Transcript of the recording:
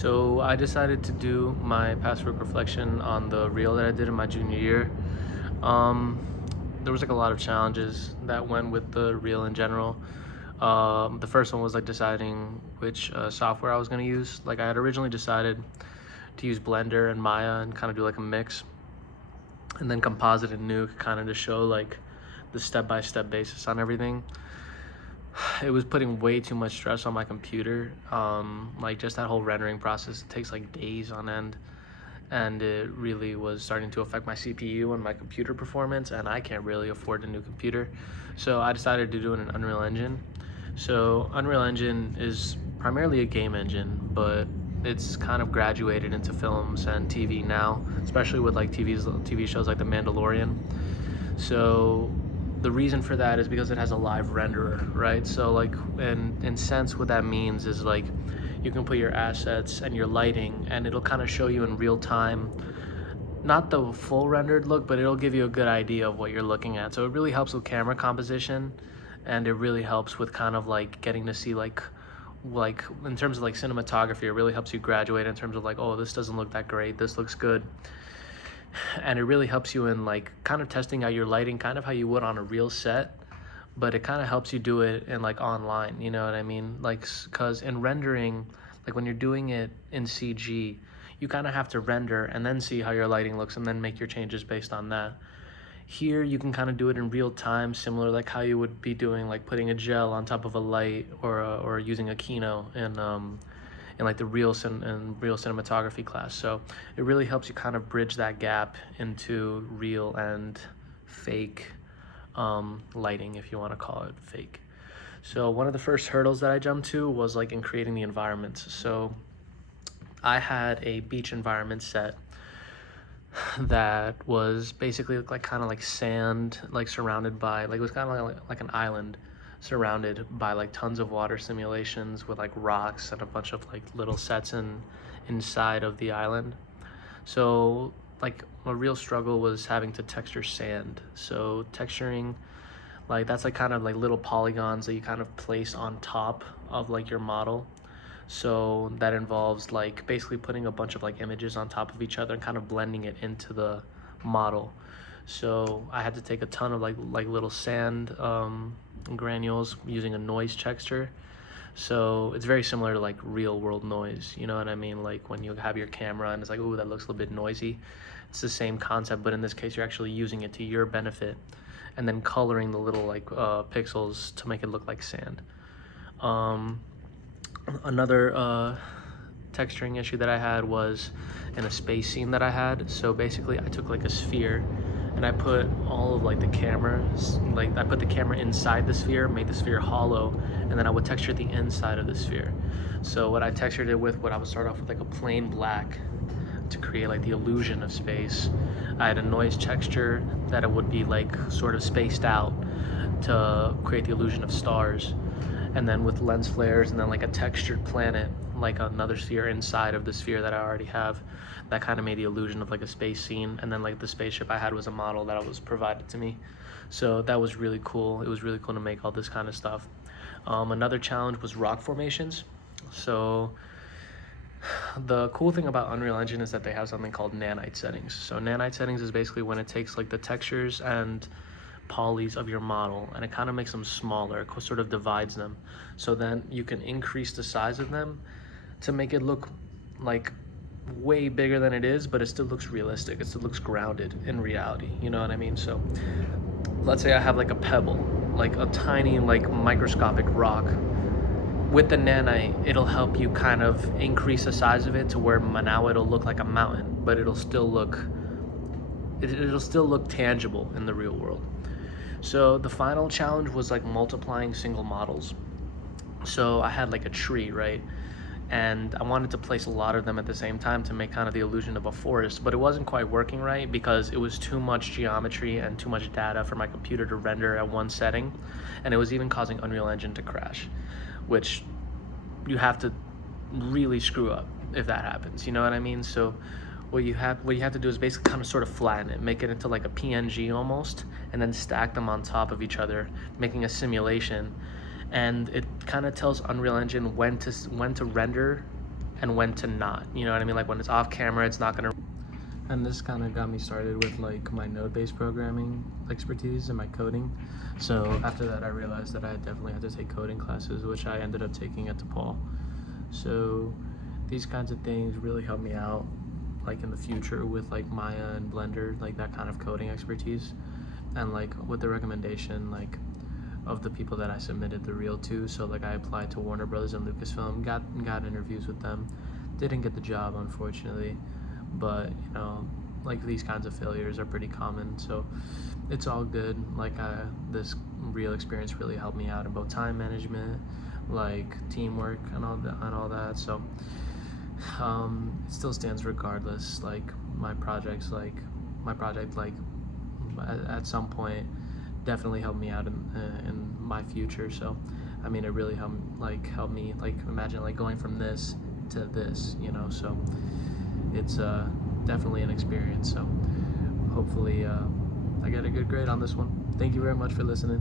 So I decided to do my past work reflection on the reel that I did in my junior year. Um, there was like a lot of challenges that went with the reel in general. The first one was like deciding which software I was going to use. Like I had originally decided to use Blender and Maya and kind of do like a mix, and then Composite and Nuke kind of to show like the step-by-step basis on everything. It was putting way too much stress on my computer. Like just that whole rendering process takes like days on end, and it really was starting to affect my CPU and my computer performance, and I can't really afford a new computer. So I decided to do it in Unreal Engine. So Unreal Engine is primarily a game engine, but it's kind of graduated into films and TV now, especially with like TV shows like The Mandalorian. So the reason for that is because it has a live renderer, right? So like in sense what that means is like you can put your assets and your lighting and it'll kind of show you in real time, not the full rendered look, but it'll give you a good idea of what you're looking at. So it really helps with camera composition, and it really helps with kind of like getting to see like in terms of like cinematography, it really helps you graduate in terms of like, oh, this doesn't look that great, this looks good. And it really helps you in like kind of testing out your lighting, kind of how you would on a real set, but it kind of helps you do it in like online, you know what I mean? Like, because in rendering, like when you're doing it in CG, you kind of have to render and then see how your lighting looks and then make your changes based on that. Here you can kind of do it in real time, similar like how you would be doing like putting a gel on top of a light, or using a Kino in like the real cinematography class. So it really helps you kind of bridge that gap into real and fake lighting, if you want to call it fake. So one of the first hurdles that I jumped to was like in creating the environments. So I had a beach environment set that was basically like kind of like sand, like surrounded by like, it was kind of like an island surrounded by like tons of water simulations with like rocks and a bunch of like little sets inside of the island. So like a real struggle was having to texture sand. So texturing, like that's like kind of like little polygons that you kind of place on top of like your model. So that involves like basically putting a bunch of like images on top of each other and kind of blending it into the model. So I had to take a ton of like little sand granules using a noise texture. So it's very similar to like real world noise, you know what I mean? Like when you have your camera and it's like, oh, that looks a little bit noisy. It's the same concept, but in this case you're actually using it to your benefit and then coloring the little like pixels to make it look like sand. Another texturing issue that I had was in a space scene that I had. So basically I took like a sphere and I put all of like the cameras, like I put the camera inside the sphere, made the sphere hollow, and then I would texture the inside of the sphere. So what I textured it with, what I would start off with like a plain black to create like the illusion of space. I had a noise texture that it would be like sort of spaced out to create the illusion of stars. And then with lens flares and then like a textured planet, like another sphere inside of the sphere that I already have, that kind of made the illusion of like a space scene. And then like the spaceship I had was a model that was provided to me. So that was really cool. It was really cool to make all this kind of stuff. Another challenge was rock formations. So the cool thing about Unreal Engine is that they have something called nanite settings. So nanite settings is basically when it takes like the textures and polys of your model and it kind of makes them smaller, it sort of divides them, so then you can increase the size of them to make it look like way bigger than it is, but it still looks realistic, it still looks grounded in reality, you know what I mean? So let's say I have like a pebble, like a tiny like microscopic rock. With the nanite, it'll help you kind of increase the size of it to where now it'll look like a mountain, but it'll still look tangible in the real world. So the final challenge was like multiplying single models. So I had like a tree, right? And I wanted to place a lot of them at the same time to make kind of the illusion of a forest, but it wasn't quite working right because it was too much geometry and too much data for my computer to render at one setting. And it was even causing Unreal Engine to crash, which you have to really screw up if that happens, you know what I mean? So what you have to do is basically kind of sort of flatten it, make it into like a PNG almost, and then stack them on top of each other, making a simulation. And it kind of tells Unreal Engine when to render and when to not, you know what I mean? Like when it's off camera, it's not gonna. And this kind of got me started with like my node-based programming expertise and my coding. So after that, I realized that I definitely had to take coding classes, which I ended up taking at DePaul. So these kinds of things really help me out, like in the future with like Maya and Blender, like that kind of coding expertise, and like with the recommendation like of the people that I submitted the reel to. So like I applied to Warner Brothers and Lucasfilm, got interviews with them, didn't get the job unfortunately, but you know, like these kinds of failures are pretty common, so it's all good. Like this real experience really helped me out in both time management, like teamwork and all that. So it still stands regardless. Like my project like at some point definitely helped me out in my future. So I mean, it really helped me like imagine like going from this to this, you know. So it's definitely an experience. So hopefully I get a good grade on this one. Thank you very much for listening.